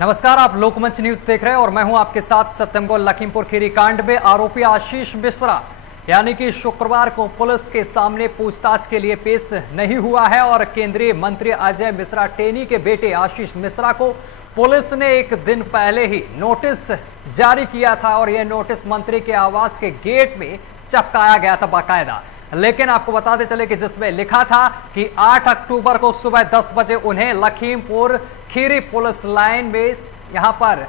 नमस्कार, आप लोकमंच न्यूज देख रहे हैं और मैं हूं आपके साथ सत्यम गौल। लखीमपुर खीरी कांड में आरोपी आशीष मिश्रा यानी कि शुक्रवार को पुलिस के सामने पूछताछ के लिए पेश नहीं हुआ है और केंद्रीय मंत्री अजय मिश्रा टेनी के बेटे आशीष मिश्रा को पुलिस ने एक दिन पहले ही नोटिस जारी किया था और यह नोटिस मंत्री के आवास के गेट में चिपकाया गया था बाकायदा। लेकिन आपको बताते चले कि जिसमें लिखा था कि 8 अक्टूबर को सुबह 10 बजे उन्हें लखीमपुर खीरी पुलिस लाइन में यहां पर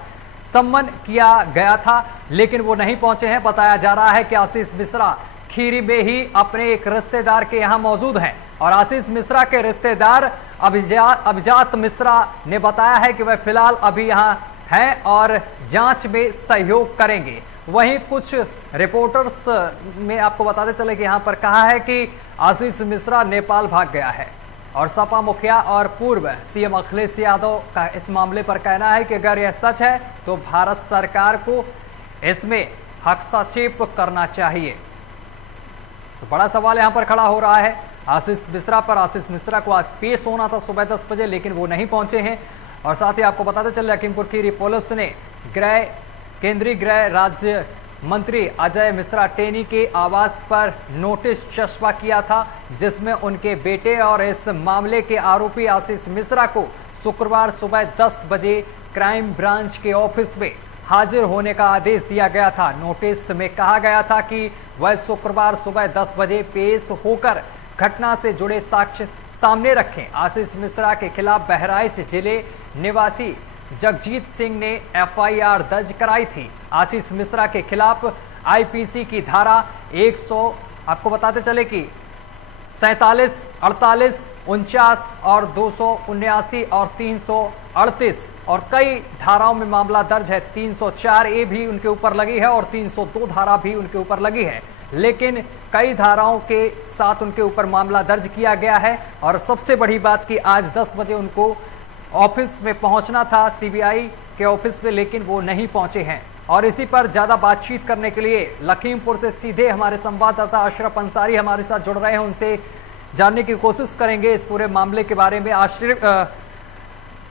सम्मन किया गया था, लेकिन वो नहीं पहुंचे हैं। बताया जा रहा है कि आशीष मिश्रा खीरी में ही अपने एक रिश्तेदार के यहां मौजूद हैं और आशीष मिश्रा के रिश्तेदार अभिजात मिश्रा ने बताया है कि वह फिलहाल अभी यहां हैं और जांच में सहयोग करेंगे। वहीं कुछ रिपोर्टर्स में आपको बताते चले कि यहां पर कहा है कि आशीष मिश्रा नेपाल भाग गया है और सपा मुखिया और पूर्व सीएम अखिलेश यादव का इस मामले पर कहना है कि अगर यह सच है तो भारत सरकार को इसमें हस्तक्षेप करना चाहिए। तो बड़ा सवाल यहां पर खड़ा हो रहा है आशीष मिश्रा पर। आशीष मिश्रा को आज पेश होना था सुबह 10 बजे, लेकिन वो नहीं पहुंचे हैं। और साथ ही आपको बताते चले लखीमपुर खीरी पुलिस ने केंद्रीय गृह राज्य मंत्री अजय मिश्रा टेनी के आवास पर नोटिस चस्पा किया था, जिसमें उनके बेटे और इस मामले के आरोपी आशीष मिश्रा को शुक्रवार सुबह 10 बजे क्राइम ब्रांच के ऑफिस में हाजिर होने का आदेश दिया गया था। नोटिस में कहा गया था कि वह शुक्रवार सुबह 10 बजे पेश होकर घटना से जुड़े साक्ष्य सामने रखें। आशीष मिश्रा के खिलाफ बहराइच जिले निवासी जगजीत सिंह ने एफआईआर दर्ज कराई थी। आशीष मिश्रा के खिलाफ आईपीसी की धारा 100 आपको बताते चले कि 47, 48, 49 और 279 और 338 और कई धाराओं में मामला दर्ज है। 304A भी उनके ऊपर लगी है और 302 धारा भी उनके ऊपर लगी है, लेकिन कई धाराओं के साथ उनके ऊपर मामला दर्ज किया गया है। और सबसे बड़ी बात कि आज 10 बजे उनको ऑफिस में पहुंचना था, सीबीआई के ऑफिस में, लेकिन वो नहीं पहुंचे हैं। और इसी पर ज्यादा बातचीत करने के लिए लखीमपुर से सीधे हमारे संवाददाता अशरफ अंसारी हमारे साथ जुड़ रहे हैं। उनसे जानने की कोशिश करेंगे इस पूरे मामले के बारे में।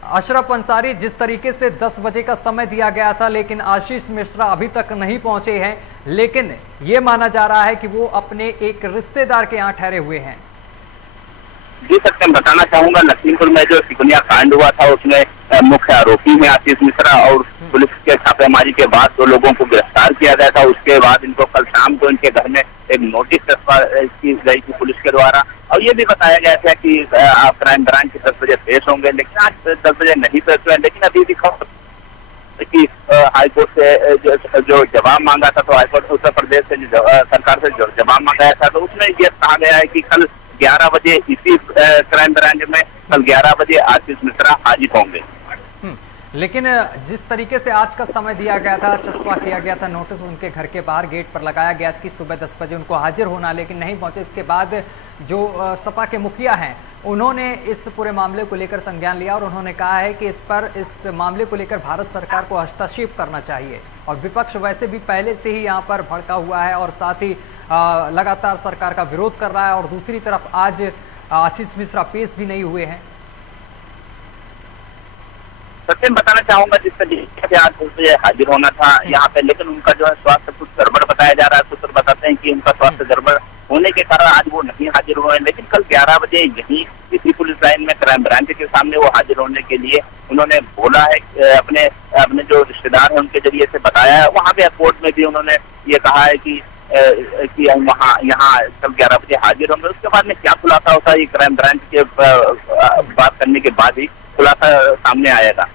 अशरफ अंसारी, जिस तरीके से 10 बजे का समय दिया गया था लेकिन आशीष मिश्रा अभी तक नहीं पहुंचे हैं, लेकिन ये माना जा रहा है कि वो अपने एक रिश्तेदार के यहाँ ठहरे हुए हैं। जी सत्यम, बताना चाहूंगा लखीमपुर में जो सिकुनिया कांड हुआ था उसमें मुख्य आरोपी हैं आशीष मिश्रा और पुलिस के छापेमारी के बाद 2 लोगों को गिरफ्तार किया गया था। उसके बाद इनको कल शाम को इनके घर में एक नोटिस की गई थी पुलिस के द्वारा और ये भी बताया गया था कि आप क्राइम ब्रांच 10 बजे पेश होंगे, लेकिन आज 10 बजे नहीं पेश हुए। लेकिन अभी भी खबर कि हाईकोर्ट से जो जवाब मांगा था, तो हाईकोर्ट उत्तर प्रदेश से सरकार से जो जवाब मांगा था, तो उसमें यह कहा गया है कि कल 11 बजे इसी क्राइम ब्रांच में कल 11 बजे आशीष मिश्रा हाजिर होंगे। लेकिन जिस तरीके से आज का समय दिया गया था, चस्पा किया गया था नोटिस उनके घर के बाहर गेट पर लगाया गया कि सुबह 10 बजे उनको हाजिर होना, लेकिन नहीं पहुंचे। इसके बाद जो सपा के मुखिया हैं उन्होंने इस पूरे मामले को लेकर संज्ञान लिया और उन्होंने कहा है कि इस मामले को लेकर भारत सरकार को हस्तक्षेप करना चाहिए। और विपक्ष वैसे भी पहले से ही यहाँ पर भड़का हुआ है और साथ ही लगातार सरकार का विरोध कर रहा है। और दूसरी तरफ आज आशीष मिश्रा पेश भी नहीं हुए हैं। सत्यम, बताना चाहूंगा जिस तरीके से आज मुझे हाजिर होना था यहाँ पे, लेकिन उनका जो है स्वास्थ्य कुछ गड़बड़ बताया जा रहा है। सूत्र बताते हैं कि उनका स्वास्थ्य गड़बड़ होने के कारण आज वो नहीं हाजिर हुए, लेकिन कल 11 बजे यही इसी पुलिस लाइन में क्राइम ब्रांच के सामने वो हाजिर होने के लिए उन्होंने बोला है। अपने जो रिश्तेदार है उनके जरिए से बताया है। वहाँ पे एयरपोर्ट में भी उन्होंने ये कहा है कि हम यहाँ कल 11 बजे हाजिर होंगे। उसके बाद में क्या खुलासा होता है ये क्राइम ब्रांच के बात करने के बाद ही खुलासा सामने आएगा।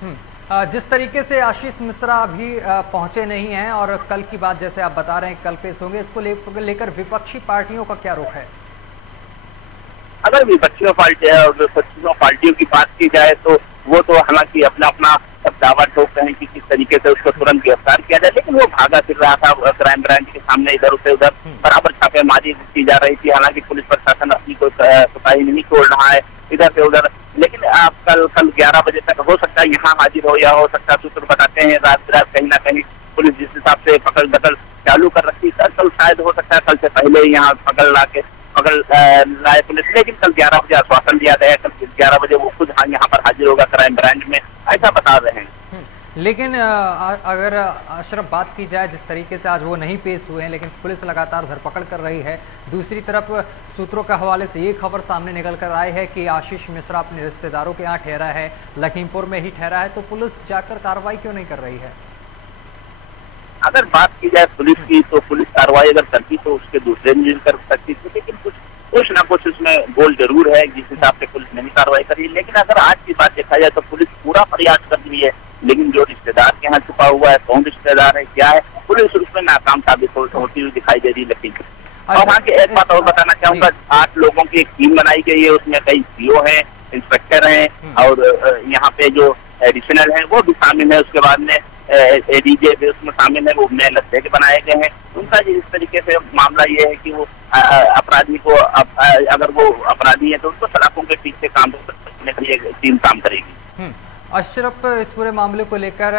जिस तरीके से आशीष मिश्रा अभी पहुंचे नहीं हैं और कल की बात जैसे आप बता रहे हैं कल पेश होंगे, इसको लेकर विपक्षी पार्टियों का क्या रुख है? अगर विपक्षी पार्टियों की बात की जाए तो वो तो हालांकि अपना सब दावा ठोकते हैं कि किस तरीके से उसको तुरंत गिरफ्तार किया जाए, लेकिन वो भागा फिर रहा था क्राइम ब्रांच के सामने, इधर से उधर बराबर छापेमारी की जा रही थी। हालांकि पुलिस प्रशासन अपनी कोई कोताही नहीं छोड़ रहा है इधर से उधर, लेकिन आप कल 11 बजे तक हो सकता है यहाँ हाजिर हो या हो सकता है सूत्र बताते हैं रात कहीं ना कहीं पुलिस जिस हिसाब से पकड़ दखल चालू कर रखी है, कल शायद हो सकता है कल से पहले यहाँ पकड़ लाए पुलिस, लेकिन कल 11 बजे आश्वासन दिया गया, कल 11 बजे वो खुद यहाँ पर हाजिर होगा क्राइम ब्रांच में, ऐसा बता रहे हैं। लेकिन अगर अशरफ बात की जाए जिस तरीके से आज वो नहीं पेश हुए हैं, लेकिन पुलिस लगातार धरपकड़ कर रही है। दूसरी तरफ सूत्रों के हवाले से ये खबर सामने निकल कर आई है कि आशीष मिश्रा अपने रिश्तेदारों के यहाँ ठहरा है, लखीमपुर में ही ठहरा है, तो पुलिस जाकर कार्रवाई क्यों नहीं कर रही है? अगर बात की जाए पुलिस की, तो पुलिस कार्रवाई अगर करती तो उसके दूसरे मिल कर सकती थी, लेकिन कुछ ना कुछ उसमें गोल जरूर है जिस हिसाब से पुलिस नहीं कार्रवाई करी। लेकिन अगर आज की बात देखा जाए तो पुलिस पूरा प्रयास कर रही है, लेकिन जो रिश्तेदार के यहाँ छुपा हुआ है, कौन रिश्तेदार है, क्या है, पुलिस उसमें नाकाम साबित होती हुई दिखाई दे रही है लखीमपुर। और हाँ की एक बात और बताना चाहूंगा, 8 लोगों की एक टीम बनाई गई है, उसमें कई सीओ हैं, इंस्पेक्टर हैं और यहाँ पे जो एडिशनल है वो भी शामिल है। उसके बाद में एडीजे भी उसमें शामिल है, वो नए लद्दे के बनाए गए हैं। उनका इस तरीके से मामला ये है कि वो अपराधी को अगर वो अपराधी है तो उनको सलाखों के पीछे काम करने के लिए टीम काम करेगी। अशरफ, इस पूरे मामले को लेकर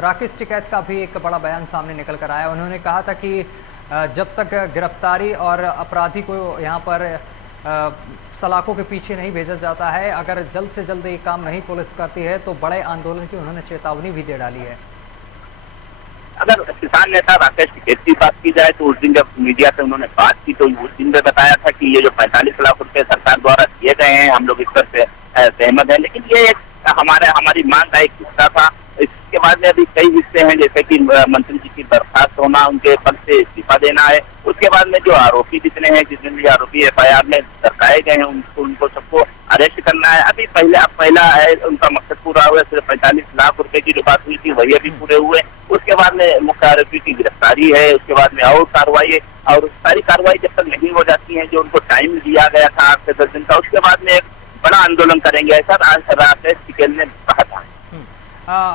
राकेश टिकैत का भी एक बड़ा बयान सामने निकल कर आया। उन्होंने कहा था कि जब तक गिरफ्तारी और अपराधी को यहाँ पर सलाखों के पीछे नहीं भेजा जाता है, अगर जल्द से जल्द ये काम नहीं पुलिस करती है तो बड़े आंदोलन की उन्होंने चेतावनी भी दे डाली है। अगर किसान नेता राकेश टिकैत की बात की जाए तो उस दिन जब मीडिया से उन्होंने बात की तो उस दिन में बताया था कि ये जो 45 लाख रुपए सरकार द्वारा दिए गए हैं, हम लोग इस पर से सहमत है, लेकिन ये हमारी मांग का एक हिस्सा था। इसके बाद में अभी कई हिस्से हैं, जैसे कि मंत्री जी की बर्खास्त होना, उनके पद से इस्तीफा देना है। उसके बाद में जो आरोपी जितने हैं, जितने भी आरोपी FIR में दर्शाए गए हैं, उनको सबको अरेस्ट करना है। अभी पहला है उनका मकसद पूरा हुआ, सिर्फ 45 लाख रुपए की जो बात हुई थी वही अभी पूरे हुए। उसके बाद में मुख्य आरोपी की गिरफ्तारी है, उसके बाद में और कार्रवाई है, और सारी कार्रवाई जब तक नहीं हो जाती है, जो उनको टाइम दिया गया था 8 से 10 दिन का, उसके बाद में एक बड़ा आंदोलन करेंगे, ऐसा राकेश टिकैत ने कहा था।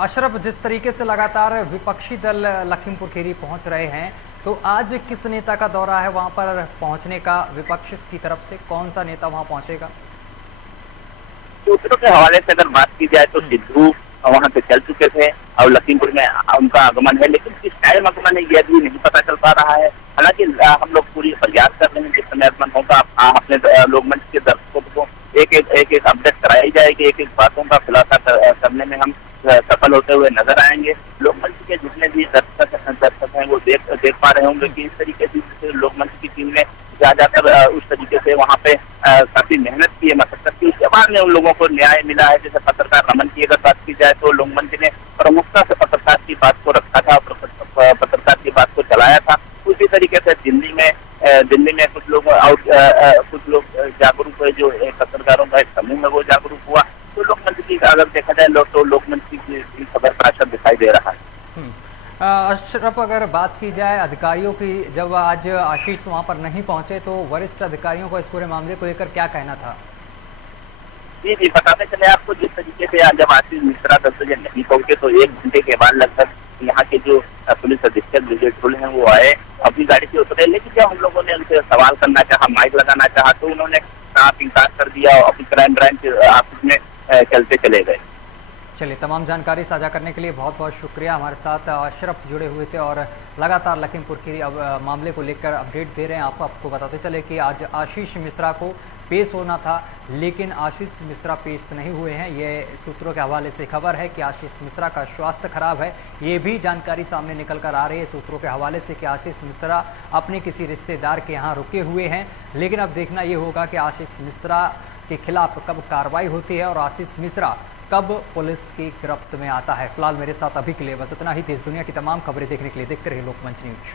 अशरफ, जिस तरीके से लगातार विपक्षी दल लखीमपुर खीरी पहुंच रहे हैं, तो आज किस नेता का दौरा है वहां पर पहुंचने का? विपक्ष की तरफ से कौन सा नेता वहां पहुंचेगा? सूत्रों के हवाले से अगर बात की जाए तो सिद्धू वहां से चल चुके थे और लखीमपुर में उनका आगमन है, लेकिन किस टाइम आगमन है यह भी नहीं पता चल पा रहा है। हालांकि हम लोग पूरी प्रयास कर रहे हैं, जिस समय आगमन होगा अपने लोकमंच के दर्शकों को एक अपडेट कराई जाएगी, एक बातों का खुलासा करने में हम सफल होते हुए नजर आएंगे। लोकमंच के जितने भी दर्शक हैं वो देख पा रहे होंगे कि इस तरीके से लोकमंच की टीम ने जाकर उस तरीके से वहाँ पे काफी मेहनत की है, मशक्कत की। उसके बाद में उन लोगों को न्याय मिला है। जैसे पत्रकार रमन की अगर बात की जाए तो लोकमंच ने प्रमुखता से पत्रकार की बात को रखा था, पत्रकार की बात को चलाया था। उसी तरीके से दिल्ली में कुछ लोग जागरूक हुए, जो पत्रकारों का एक समूह है वो जागरूक हुआ। तो लोकमंच की अगर देखा जाए तो लोकमंच की खबर का असर दिखाई दे रहा है। अशरफ, अगर बात की जाए अधिकारियों की, जब आज आशीष वहां पर नहीं पहुंचे तो वरिष्ठ अधिकारियों को इस पूरे मामले को लेकर क्या कहना था? जी, बताते चले आपको, जिस तरीके से आज जब आशीष मिश्रा 10 बजे नहीं पहुंचे तो 1 घंटे के बाद लगभग यहाँ के जो पुलिस अधीक्षक विजय ठुल हैं वो आए, अपनी गाड़ी से उतरे। लेकिन जब हम लोगों ने उनसे सवाल करना चाहा, माइक लगाना चाहा, तो उन्होंने साफ इंकार कर दिया और अपनी क्राइम ब्रांच ऑफिस में चलते चले गए। चलिए, तमाम जानकारी साझा करने के लिए बहुत बहुत शुक्रिया। हमारे साथ अशरफ जुड़े हुए थे और लगातार लखीमपुर खीरी मामले को लेकर अपडेट दे रहे हैं। आपको बताते चले कि आज आशीष मिश्रा को पेश होना था, लेकिन आशीष मिश्रा पेश नहीं हुए हैं। ये सूत्रों के हवाले से खबर है कि आशीष मिश्रा का स्वास्थ्य खराब है। ये भी जानकारी सामने निकल कर आ रही है सूत्रों के हवाले से कि आशीष मिश्रा अपने किसी रिश्तेदार के यहाँ रुके हुए हैं। लेकिन अब देखना ये होगा कि आशीष मिश्रा के खिलाफ कब कार्रवाई होती है और आशीष मिश्रा कब पुलिस की गिरफ्त में आता है। फिलहाल मेरे साथ अभी के लिए बस इतना ही। देश दुनिया की तमाम खबरें देखने के लिए देखते रहिए लोकमंच न्यूज।